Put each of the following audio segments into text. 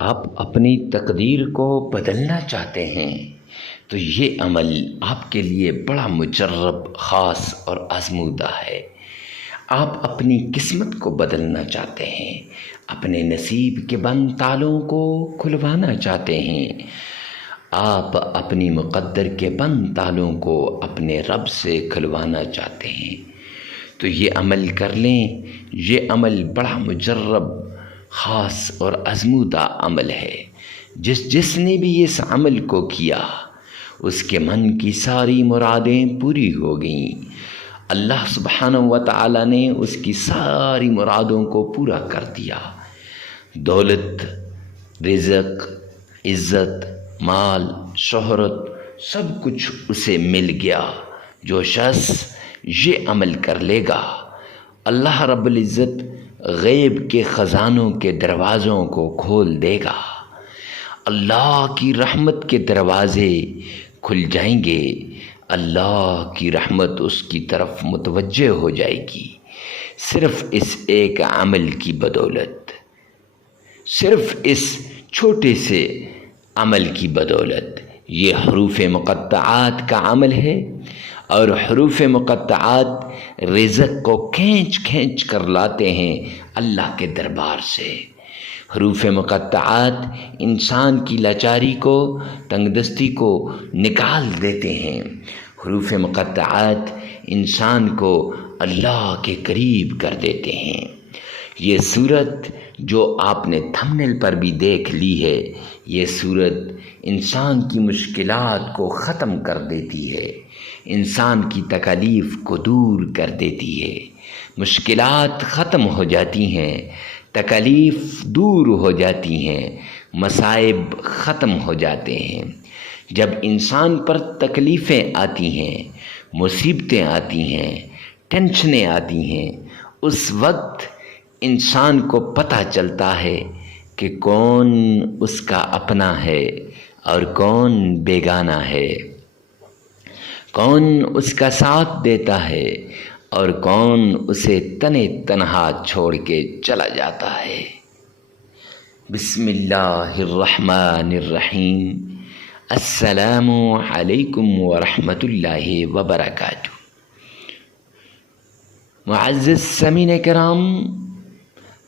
آپ اپنی تقدیر کو بدلنا چاہتے ہیں تو یہ عمل آپ کے لیے بڑا مجرب، خاص اور آزمودہ ہے۔ آپ اپنی قسمت کو بدلنا چاہتے ہیں، اپنے نصیب کے بند تالوں کو کھلوانا چاہتے ہیں، آپ اپنی مقدر کے بند تالوں کو اپنے رب سے کھلوانا چاہتے ہیں تو یہ عمل کر لیں۔ یہ عمل بڑا مجرب، خاص اور آزمودہ عمل ہے۔ جس نے بھی اس عمل کو کیا اس کے من کی ساری مرادیں پوری ہو گئیں۔ اللہ سبحانہ و تعالی نے اس کی ساری مرادوں کو پورا کر دیا۔ دولت، رزق، عزت، مال، شہرت، سب کچھ اسے مل گیا۔ جو شخص یہ عمل کر لے گا، اللہ رب العزت غیب کے خزانوں کے دروازوں کو کھول دے گا۔ اللہ کی رحمت کے دروازے کھل جائیں گے۔ اللہ کی رحمت اس کی طرف متوجہ ہو جائے گی، صرف اس ایک عمل کی بدولت، صرف اس چھوٹے سے عمل کی بدولت۔ یہ حروف مقطعات کا عمل ہے، اور حروف مقطعات رزق کو کھینچ کھینچ کر لاتے ہیں اللہ کے دربار سے۔ حروف مقطعات انسان کی لاچاری کو، تنگ دستی کو نکال دیتے ہیں۔ حروف مقطعات انسان کو اللہ کے قریب کر دیتے ہیں۔ یہ صورت جو آپ نے تھمبنیل پر بھی دیکھ لی ہے، یہ صورت انسان کی مشکلات کو ختم کر دیتی ہے، انسان کی تکالیف کو دور کر دیتی ہے۔ مشکلات ختم ہو جاتی ہیں، تکالیف دور ہو جاتی ہیں، مصائب ختم ہو جاتے ہیں۔ جب انسان پر تکلیفیں آتی ہیں، مصیبتیں آتی ہیں، ٹینشنیں آتی ہیں، اس وقت انسان کو پتہ چلتا ہے کہ کون اس کا اپنا ہے اور کون بیگانہ ہے، کون اس کا ساتھ دیتا ہے اور کون اسے تنے تنہا چھوڑ کے چلا جاتا ہے۔ بسم اللہ الرحمن الرحیم۔ السلام علیکم ورحمۃ اللہ وبرکاتہ۔ معزز سامعین کرام،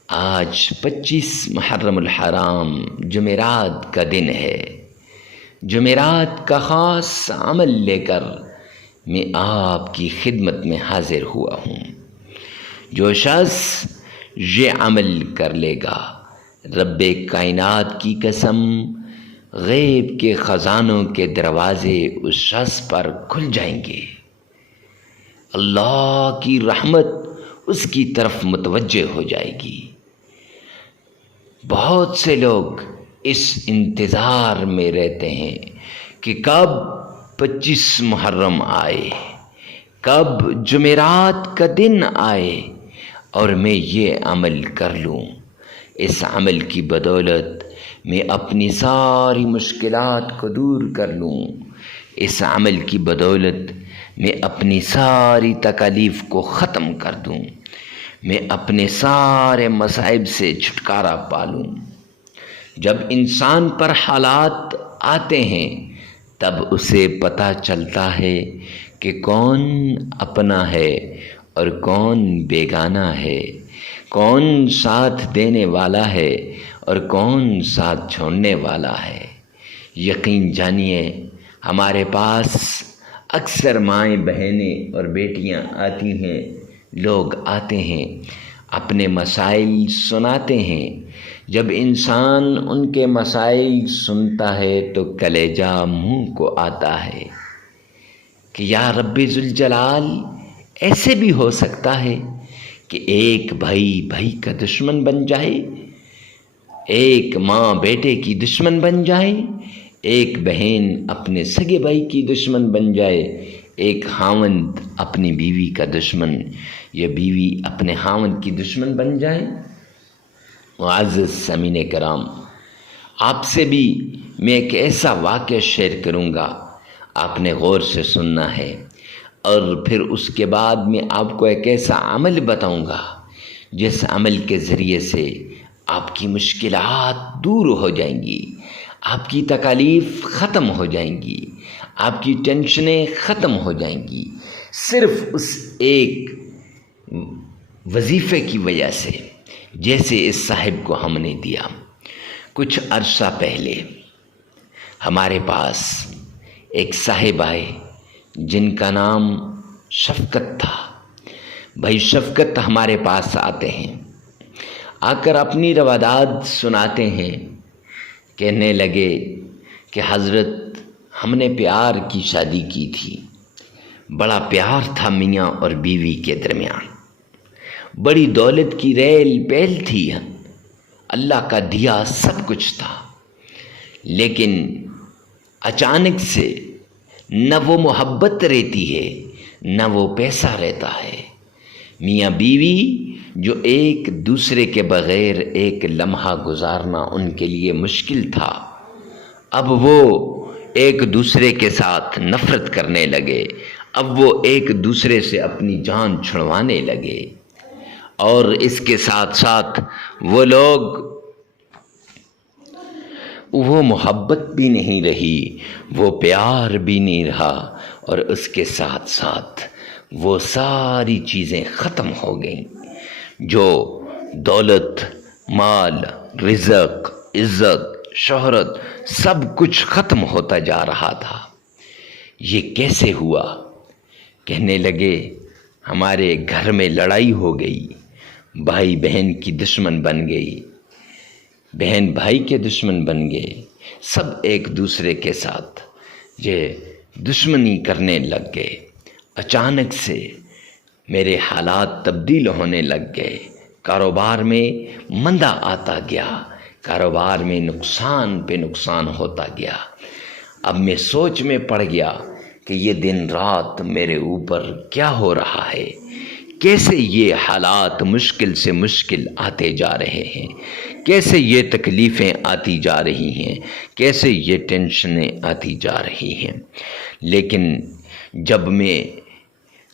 آج 25 محرم الحرام جمعرات کا دن ہے۔ جمعرات کا خاص عمل لے کر میں آپ کی خدمت میں حاضر ہوا ہوں۔ جو شخص یہ عمل کر لے گا، رب کائنات کی قسم، غیب کے خزانوں کے دروازے اس شخص پر کھل جائیں گے۔ اللہ کی رحمت اس کی طرف متوجہ ہو جائے گی۔ بہت سے لوگ اس انتظار میں رہتے ہیں کہ کب 25 محرم آئے، کب جمعرات کا دن آئے اور میں یہ عمل کر لوں۔ اس عمل کی بدولت میں اپنی ساری مشکلات کو دور کر لوں۔ اس عمل کی بدولت میں اپنی ساری تکالیف کو ختم کر دوں۔ میں اپنے سارے مصائب سے چھٹکارا پالوں۔ جب انسان پر حالات آتے ہیں تب اسے پتہ چلتا ہے کہ کون اپنا ہے اور کون بیگانہ ہے، کون ساتھ دینے والا ہے اور کون ساتھ چھوڑنے والا ہے۔ یقین جانیے، ہمارے پاس اکثر مائیں، بہنیں اور بیٹیاں آتی ہیں، لوگ آتے ہیں، اپنے مسائل سناتے ہیں۔ جب انسان ان کے مسائل سنتا ہے تو کلیجہ منہ کو آتا ہے کہ یا رب ذوالجلال، ایسے بھی ہو سکتا ہے کہ ایک بھائی بھائی کا دشمن بن جائے، ایک ماں بیٹے کی دشمن بن جائے، ایک بہن اپنے سگے بھائی کی دشمن بن جائے، ایک خاوند اپنی بیوی کا دشمن یا بیوی اپنے خاوند کی دشمن بن جائے۔ معزز سامعین کرام، آپ سے بھی میں ایک ایسا واقعہ شیئر کروں گا، آپ نے غور سے سننا ہے، اور پھر اس کے بعد میں آپ کو ایک ایسا عمل بتاؤں گا جس عمل کے ذریعے سے آپ کی مشکلات دور ہو جائیں گی، آپ کی تکالیف ختم ہو جائیں گی، آپ کی ٹینشنیں ختم ہو جائیں گی، صرف اس ایک وظیفے کی وجہ سے، جیسے اس صاحب کو ہم نے دیا۔ کچھ عرصہ پہلے ہمارے پاس ایک صاحب آئے جن کا نام شفقت تھا۔ بھائی شفقت ہمارے پاس آتے ہیں، آ کر اپنی روادات سناتے ہیں، کہنے لگے کہ حضرت ہم نے پیار کی شادی کی تھی، بڑا پیار تھا میاں اور بیوی کے درمیان، بڑی دولت کی ریل پیل تھی، اللہ کا دیا سب کچھ تھا، لیکن اچانک سے نہ وہ محبت رہتی ہے نہ وہ پیسہ رہتا ہے۔ میاں بیوی جو ایک دوسرے کے بغیر ایک لمحہ گزارنا ان کے لیے مشکل تھا، اب وہ ایک دوسرے کے ساتھ نفرت کرنے لگے، اب وہ ایک دوسرے سے اپنی جان چھڑوانے لگے، اور اس کے ساتھ ساتھ وہ محبت بھی نہیں رہی، وہ پیار بھی نہیں رہا، اور اس کے ساتھ ساتھ وہ ساری چیزیں ختم ہو گئیں، جو دولت، مال، رزق، عزت، شہرت، سب کچھ ختم ہوتا جا رہا تھا۔ یہ کیسے ہوا؟ کہنے لگے ہمارے گھر میں لڑائی ہو گئی، بھائی بہن کی دشمن بن گئی، بہن بھائی کے دشمن بن گئے، سب ایک دوسرے کے ساتھ یہ دشمنی کرنے لگ گئے۔ اچانک سے میرے حالات تبدیل ہونے لگ گئے، کاروبار میں مندہ آتا گیا، کاروبار میں نقصان پہ نقصان ہوتا گیا۔ اب میں سوچ میں پڑ گیا کہ یہ دن رات میرے اوپر کیا ہو رہا ہے، کیسے یہ حالات مشکل سے مشکل آتے جا رہے ہیں، کیسے یہ تکلیفیں آتی جا رہی ہیں، کیسے یہ ٹینشنیں آتی جا رہی ہیں۔ لیکن جب میں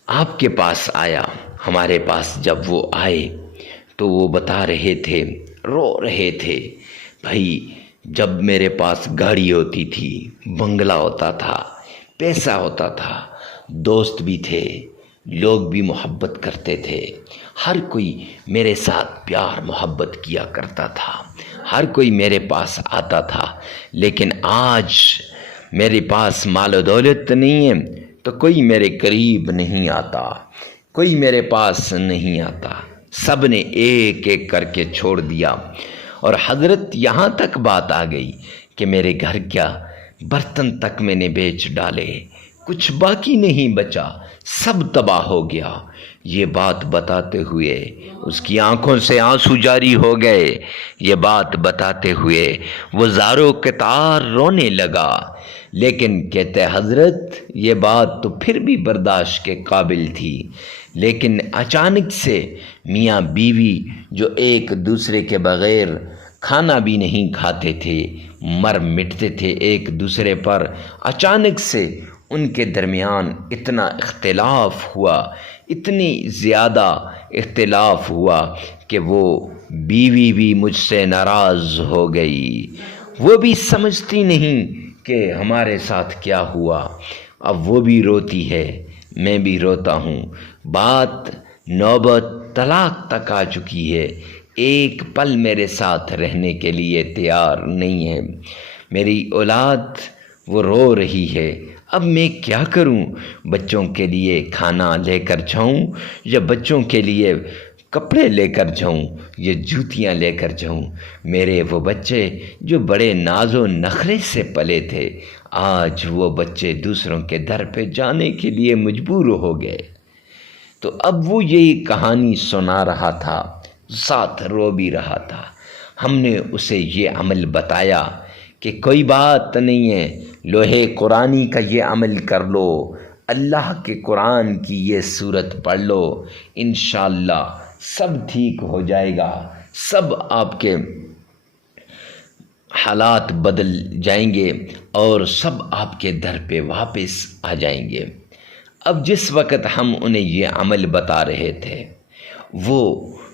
آپ کے پاس آیا، ہمارے پاس جب وہ آئے تو وہ بتا رہے تھے، رو رہے تھے، بھائی جب میرے پاس گاڑی ہوتی تھی، بنگلہ ہوتا تھا، پیسہ ہوتا تھا، دوست بھی تھے، لوگ بھی محبت کرتے تھے، ہر کوئی میرے ساتھ پیار محبت کیا کرتا تھا، ہر کوئی میرے پاس آتا تھا، لیکن آج میرے پاس مال و دولت نہیں ہے تو کوئی میرے قریب نہیں آتا، کوئی میرے پاس نہیں آتا، سب نے ایک ایک کر کے چھوڑ دیا، اور حضرت یہاں تک بات آ گئی کہ میرے گھر کیا برتن تک میں نے بیچ ڈالے، کچھ باقی نہیں بچا، سب تباہ ہو گیا۔ یہ بات بتاتے ہوئے اس کی آنکھوں سے آنسو جاری ہو گئے، یہ بات بتاتے ہوئے وہ زاروں کے تار رونے لگا، لیکن کہتے حضرت یہ بات تو پھر بھی برداشت کے قابل تھی، لیکن اچانک سے میاں بیوی جو ایک دوسرے کے بغیر کھانا بھی نہیں کھاتے تھے، مر مٹتے تھے ایک دوسرے پر، اچانک سے ان کے درمیان اتنا اختلاف ہوا، اتنی زیادہ اختلاف ہوا کہ وہ بیوی بھی مجھ سے ناراض ہو گئی، وہ بھی سمجھتی نہیں کہ ہمارے ساتھ کیا ہوا، اب وہ بھی روتی ہے، میں بھی روتا ہوں، بات نوبت طلاق تک آ چکی ہے، ایک پل میرے ساتھ رہنے کے لیے تیار نہیں ہے، میری اولاد وہ رو رہی ہے، اب میں کیا کروں؟ بچوں کے لیے کھانا لے کر جاؤں یا بچوں کے لیے کپڑے لے کر جاؤں یا جوتیاں لے کر جاؤں؟ میرے وہ بچے جو بڑے ناز و نخرے سے پلے تھے، آج وہ بچے دوسروں کے در پہ جانے کے لیے مجبور ہو گئے۔ تو اب وہ یہی کہانی سنا رہا تھا، ساتھ رو بھی رہا تھا۔ ہم نے اسے یہ عمل بتایا کہ کوئی بات نہیں ہے، لوحے قرآنی کا یہ عمل کر لو، اللہ کے قرآن کی یہ سورت پڑھ لو، انشاءاللہ سب ٹھیک ہو جائے گا، سب آپ کے حالات بدل جائیں گے اور سب آپ کے در پہ واپس آ جائیں گے۔ اب جس وقت ہم انہیں یہ عمل بتا رہے تھے، وہ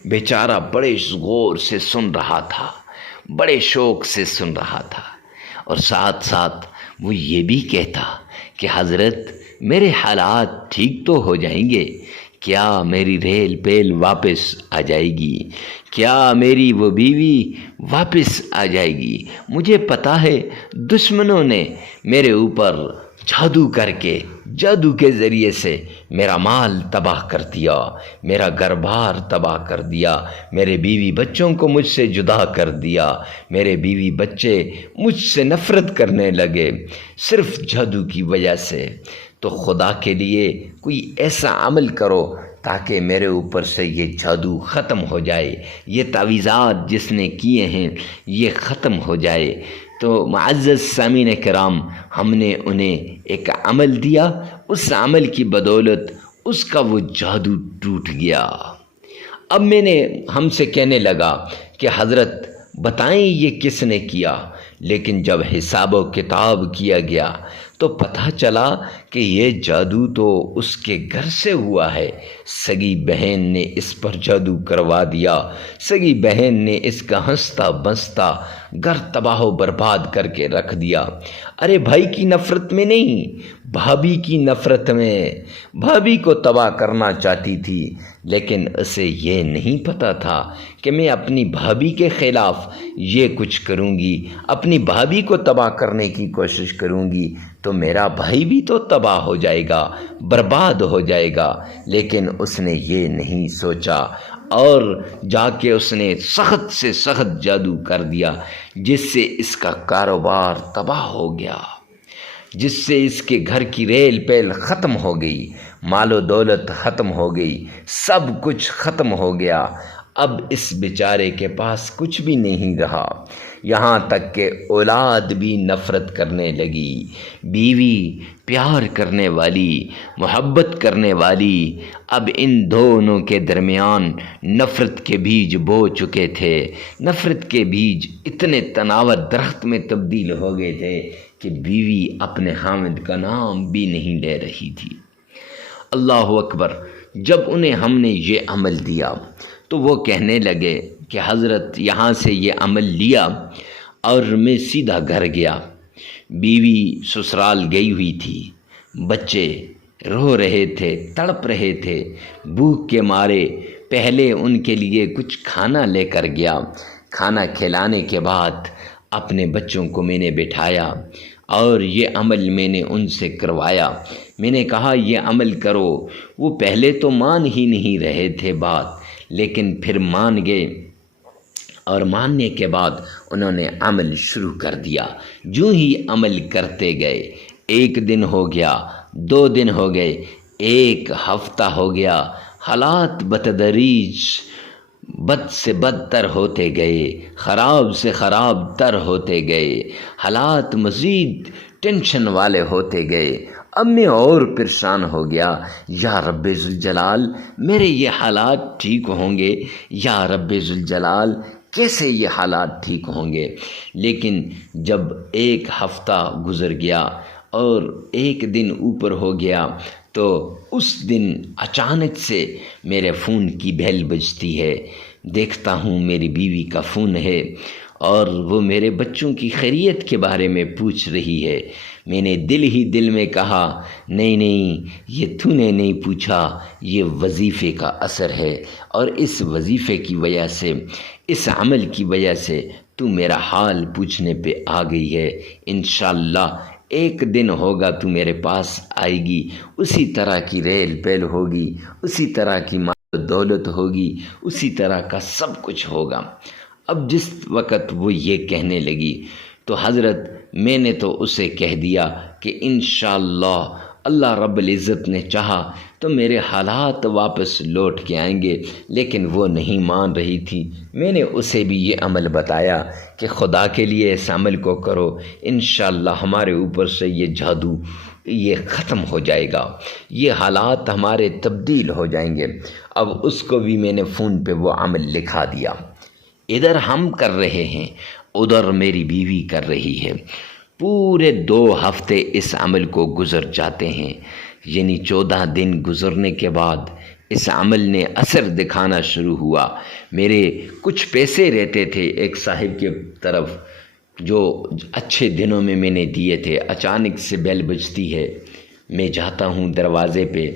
بیچارہ بڑے غور سے سن رہا تھا، بڑے شوق سے سن رہا تھا، اور ساتھ ساتھ وہ یہ بھی کہتا کہ حضرت میرے حالات ٹھیک تو ہو جائیں گے؟ کیا میری ریل پیل واپس آ جائے گی؟ کیا میری وہ بیوی واپس آ جائے گی؟ مجھے پتہ ہے دشمنوں نے میرے اوپر جادو کے ذریعے سے میرا مال تباہ کر دیا، میرا گھر بار تباہ کر دیا، میرے بیوی بچوں کو مجھ سے جدا کر دیا، میرے بیوی بچے مجھ سے نفرت کرنے لگے صرف جادو کی وجہ سے۔ تو خدا کے لیے کوئی ایسا عمل کرو تاکہ میرے اوپر سے یہ جادو ختم ہو جائے، یہ تعویذات جس نے کیے ہیں یہ ختم ہو جائے۔ تو معزز سامعین کرام، ہم نے انہیں ایک عمل دیا، اس عمل کی بدولت اس کا وہ جادو ٹوٹ گیا۔ اب میں نے ہم سے کہنے لگا کہ حضرت بتائیں یہ کس نے کیا؟ لیکن جب حساب و کتاب کیا گیا تو پتہ چلا کہ یہ جادو تو اس کے گھر سے ہوا ہے۔ سگی بہن نے اس پر جادو کروا دیا، سگی بہن نے اس کا ہنستا بستا گھر تباہ و برباد کر کے رکھ دیا۔ ارے بھائی کی نفرت میں نہیں، بھابھی کی نفرت میں، بھابھی کو تباہ کرنا چاہتی تھی، لیکن اسے یہ نہیں پتہ تھا کہ میں اپنی بھابھی کے خلاف یہ کچھ کروں گی، اپنی بھابھی کو تباہ کرنے کی کوشش کروں گی تو میرا بھائی بھی تو تباہ ہو جائے گا، برباد ہو جائے گا۔ لیکن اس نے یہ نہیں سوچا اور جا کے اس نے سخت سے سخت جادو کر دیا، جس سے اس کا کاروبار تباہ ہو گیا، جس سے اس کے گھر کی ریل پیل ختم ہو گئی، مال و دولت ختم ہو گئی، سب کچھ ختم ہو گیا۔ اب اس بیچارے کے پاس کچھ بھی نہیں رہا، یہاں تک کہ اولاد بھی نفرت کرنے لگی، بیوی پیار کرنے والی، محبت کرنے والی۔ اب ان دونوں کے درمیان نفرت کے بیج بو چکے تھے، نفرت کے بیج اتنے تناور درخت میں تبدیل ہو گئے تھے کہ بیوی اپنے خاوند کا نام بھی نہیں لے رہی تھی۔ اللہ اکبر۔ جب انہیں ہم نے یہ عمل دیا تو وہ کہنے لگے کہ حضرت یہاں سے یہ عمل لیا اور میں سیدھا گھر گیا، بیوی سسرال گئی ہوئی تھی، بچے رو رہے تھے، تڑپ رہے تھے بھوک کے مارے۔ پہلے ان کے لیے کچھ کھانا لے کر گیا، کھانا کھلانے کے بعد اپنے بچوں کو میں نے بٹھایا اور یہ عمل میں نے ان سے کروایا۔ میں نے کہا یہ عمل کرو، وہ پہلے تو مان ہی نہیں رہے تھے بات، لیکن پھر مان گئے، اور ماننے کے بعد انہوں نے عمل شروع کر دیا۔ جو ہی عمل کرتے گئے، 1 دن ہو گیا، 2 دن ہو گئے، 1 ہفتہ ہو گیا، حالات بتدریج بد سے بدتر ہوتے گئے، خراب سے خراب تر ہوتے گئے، حالات مزید ٹینشن والے ہوتے گئے۔ اب میں اور پریشان ہو گیا، یا رب ذوالجلال میرے یہ حالات ٹھیک ہوں گے؟ یا رب ذوالجلال کیسے یہ حالات ٹھیک ہوں گے؟ لیکن جب 1 ہفتہ گزر گیا اور 1 دن اوپر ہو گیا تو اس دن اچانک سے میرے فون کی بیل بجتی ہے، دیکھتا ہوں میری بیوی کا فون ہے اور وہ میرے بچوں کی خیریت کے بارے میں پوچھ رہی ہے۔ میں نے دل ہی دل میں کہا نہیں یہ تو نے نہیں پوچھا، یہ وظیفے کا اثر ہے، اور اس وظیفے کی وجہ سے، اس عمل کی وجہ سے تو میرا حال پوچھنے پہ آ گئی ہے۔ انشاءاللہ 1 دن ہوگا تو میرے پاس آئے گی، اسی طرح کی ریل پیل ہوگی، اسی طرح کی مال و دولت ہوگی، اسی طرح کا سب کچھ ہوگا۔ اب جس وقت وہ یہ کہنے لگی تو حضرت میں نے تو اسے کہہ دیا کہ انشاءاللہ اللہ رب العزت نے چاہا تو میرے حالات واپس لوٹ کے آئیں گے، لیکن وہ نہیں مان رہی تھی۔ میں نے اسے بھی یہ عمل بتایا کہ خدا کے لیے اس عمل کو کرو، انشاءاللہ ہمارے اوپر سے یہ جادو یہ ختم ہو جائے گا، یہ حالات ہمارے تبدیل ہو جائیں گے۔ اب اس کو بھی میں نے فون پہ وہ عمل لکھا دیا۔ ادھر ہم کر رہے ہیں، ادھر میری بیوی کر رہی ہے۔ پورے 2 ہفتے اس عمل کو گزر جاتے ہیں، یعنی 14 دن گزرنے کے بعد اس عمل نے اثر دکھانا شروع ہوا۔ میرے کچھ پیسے رہتے تھے ایک صاحب کے طرف جو اچھے دنوں میں نے دیے تھے، اچانک سے بیل بجتی ہے، میں جاتا ہوں دروازے پہ،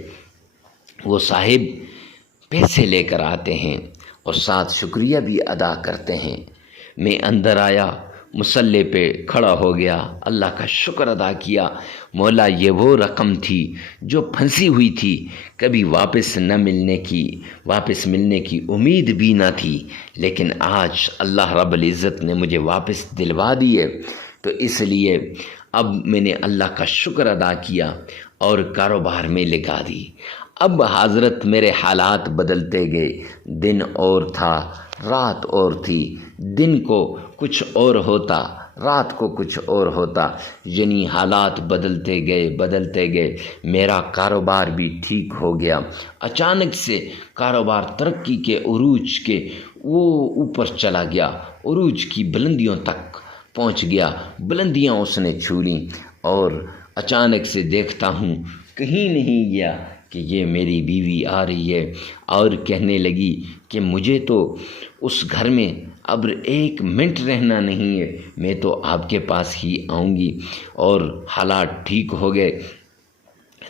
وہ صاحب پیسے لے کر آتے ہیں اور ساتھ شکریہ بھی ادا کرتے ہیں۔ میں اندر آیا، مصلی پہ کھڑا ہو گیا، اللہ کا شکر ادا کیا، مولا یہ وہ رقم تھی جو پھنسی ہوئی تھی، کبھی واپس ملنے کی امید بھی نہ تھی، لیکن آج اللہ رب العزت نے مجھے واپس دلوا دی ہے، تو اس لیے اب میں نے اللہ کا شکر ادا کیا اور کاروبار میں لگا دی۔ اب حضرت میرے حالات بدلتے گئے، دن اور تھا، رات اور تھی، دن کو کچھ اور ہوتا، رات کو کچھ اور ہوتا، یعنی حالات بدلتے گئے، میرا کاروبار بھی ٹھیک ہو گیا۔ اچانک سے کاروبار ترقی کے عروج کے وہ اوپر چلا گیا، عروج کی بلندیوں تک پہنچ گیا، بلندیاں اس نے چھو لیں، اور اچانک سے دیکھتا ہوں کہیں نہیں گیا کہ یہ میری بیوی آ رہی ہے اور کہنے لگی کہ مجھے تو اس گھر میں اب 1 منٹ رہنا نہیں ہے، میں تو آپ کے پاس ہی آؤں گی، اور حالات ٹھیک ہو گئے۔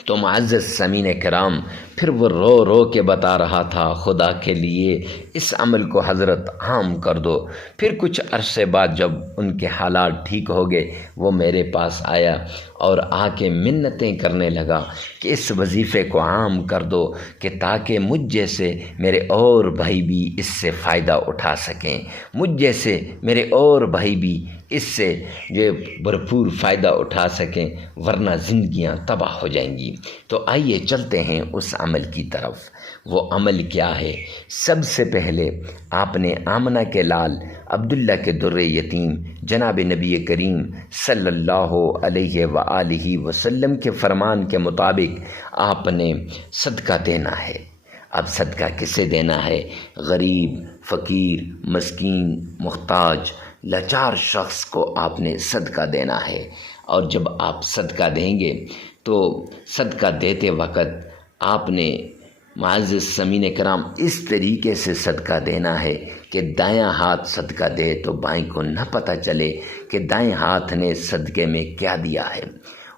تو معزز سامعین کرام، پھر وہ رو رو کے بتا رہا تھا، خدا کے لیے اس عمل کو حضرت عام کر دو۔ پھر کچھ عرصے بعد جب ان کے حالات ٹھیک ہو گئے، وہ میرے پاس آیا اور آ کے منتیں کرنے لگا کہ اس وظیفے کو عام کر دو، کہ تاکہ مجھ جیسے میرے اور بھائی بھی اس سے فائدہ اٹھا سکیں، مجھ جیسے میرے اور بھائی بھی اس سے یہ بھرپور فائدہ اٹھا سکیں، ورنہ زندگیاں تباہ ہو جائیں گی۔ تو آئیے چلتے ہیں اس عمل کی طرف۔ وہ عمل کیا ہے؟ سب سے پہلے آپ نے آمنہ کے لال عبداللہ کے در یتیم جناب نبی کریم صلی اللہ علیہ وآلہ وسلم کے فرمان کے مطابق آپ نے صدقہ دینا ہے۔ اب صدقہ کسے دینا ہے؟ غریب، فقیر، مسکین، محتاج، لاچار شخص کو آپ نے صدقہ دینا ہے۔ اور جب آپ صدقہ دیں گے تو صدقہ دیتے وقت آپ نے معزز سامعین کرام اس طریقے سے صدقہ دینا ہے کہ دایاں ہاتھ صدقہ دے تو بائیں کو نہ پتہ چلے کہ دائیں ہاتھ نے صدقے میں کیا دیا ہے،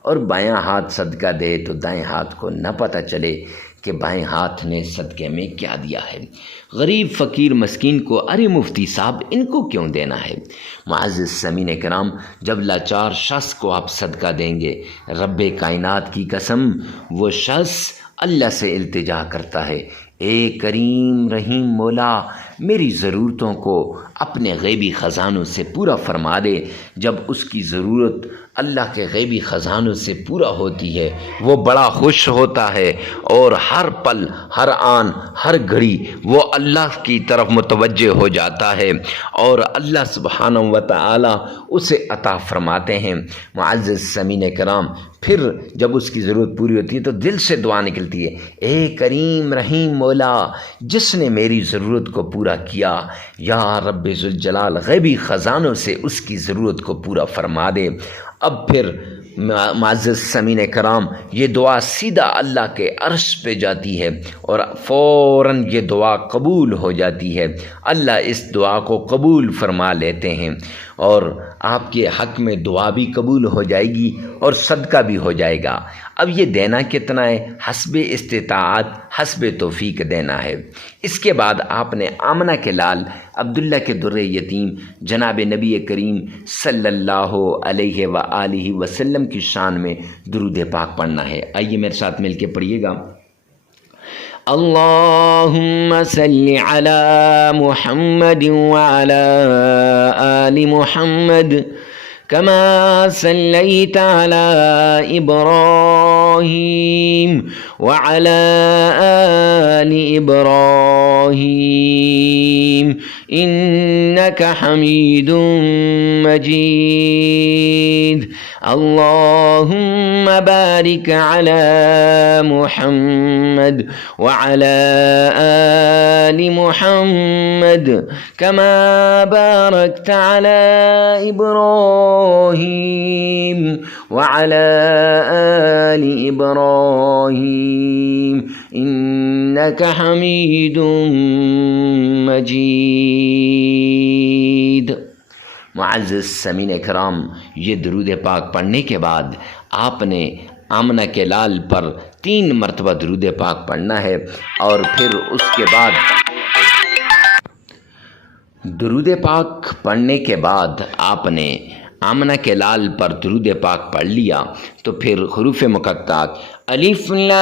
اور بایاں ہاتھ صدقہ دے تو دائیں ہاتھ کو نہ پتہ چلے کہ بائیں ہاتھ نے صدقے میں کیا دیا ہے۔ غریب، فقیر، مسکین کو ارے مفتی صاحب ان کو کیوں دینا ہے؟ معزز سامعین کرام، جب لاچار شخص کو آپ صدقہ دیں گے، رب کائنات کی قسم وہ شخص اللہ سے التجا کرتا ہے، اے کریم رحیم مولا میری ضرورتوں کو اپنے غیبی خزانوں سے پورا فرما دے۔ جب اس کی ضرورت اللہ کے غیبی خزانوں سے پورا ہوتی ہے، وہ بڑا خوش ہوتا ہے، اور ہر پل، ہر آن، ہر گھڑی وہ اللہ کی طرف متوجہ ہو جاتا ہے، اور اللہ سبحانہ و تعالی اسے عطا فرماتے ہیں۔ معزز سامعین کرام، پھر جب اس کی ضرورت پوری ہوتی ہے تو دل سے دعا نکلتی ہے، اے کریم رحیم مولا جس نے میری ضرورت کو پورا کیا، یا رب ذوالجلال غیبی خزانوں سے اس کی ضرورت کو پورا فرما دے۔ اب پھر معزز سامعین کرام، یہ دعا سیدھا اللہ کے عرش پہ جاتی ہے اور فوراً یہ دعا قبول ہو جاتی ہے۔ اللہ اس دعا کو قبول فرما لیتے ہیں، اور آپ کے حق میں دعا بھی قبول ہو جائے گی اور صدقہ بھی ہو جائے گا۔ اب یہ دینا کتنا ہے؟ حسب استطاعت، حسب توفیق دینا ہے۔ اس کے بعد آپ نے آمنہ کے لال عبداللہ کے در یتیم جناب نبی کریم صلی اللہ علیہ وآلہ وسلم کی شان میں درود پاک پڑھنا ہے۔ آئیے میرے ساتھ مل کے پڑھیے گا۔ اللہم صلی علی محمد وعلی آل محمد كما صليت على إبراهيم وعلى آل إبراهيم إنك حميد مجيد حميد اللهم بارك على محمد وعلى آل محمد كما باركت على إبراهيم وعلى آل إبراهيم إنك حميد مجید۔ معزز سامعین کرام، یہ درود پاک پڑھنے کے بعد آپ نے آمنہ کے لال پر 3 مرتبہ درود پاک پڑھنا ہے، اور پھر اس کے بعد درود پاک پڑھنے کے بعد آپ نے آمنہ کے لال پر درود پاک پڑھ لیا تو پھر حروف مقطعات الف لام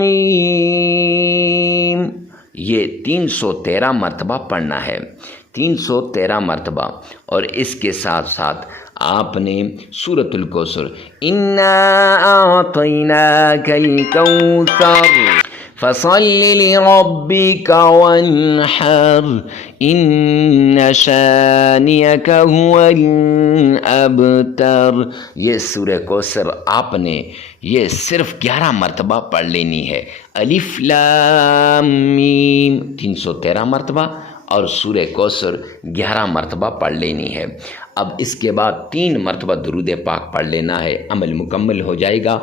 میم یہ 313 مرتبہ پڑھنا ہے، 313 مرتبہ، اور اس کے ساتھ ساتھ آپ نے سورۃ الکوثر انا اعطیناک الکوثر فصل لربک وانحر ان شانئک هو الابتر، یہ سورہ کوثر آپ نے یہ صرف 11 مرتبہ پڑھ لینی ہے۔ الف لام میم 313 مرتبہ اور سورہ کوثر 11 مرتبہ پڑھ لینی ہے۔ اب اس کے بعد 3 مرتبہ درود پاک پڑھ لینا ہے، عمل مکمل ہو جائے گا۔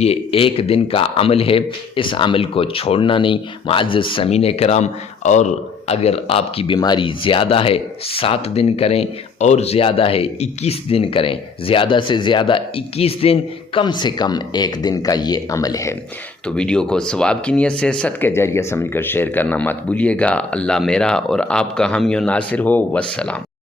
یہ 1 دن کا عمل ہے، اس عمل کو چھوڑنا نہیں معزز سامعین کرام۔ اور اگر آپ کی بیماری زیادہ ہے 7 دن کریں، اور زیادہ ہے 21 دن کریں، زیادہ سے زیادہ 21 دن، کم سے کم 1 دن کا یہ عمل ہے۔ تو ویڈیو کو ثواب کی نیت سے صدقہ جاریہ سمجھ کر شیئر کرنا مت بھولیے گا۔ اللہ میرا اور آپ کا حامی و ناصر ہو۔ والسلام۔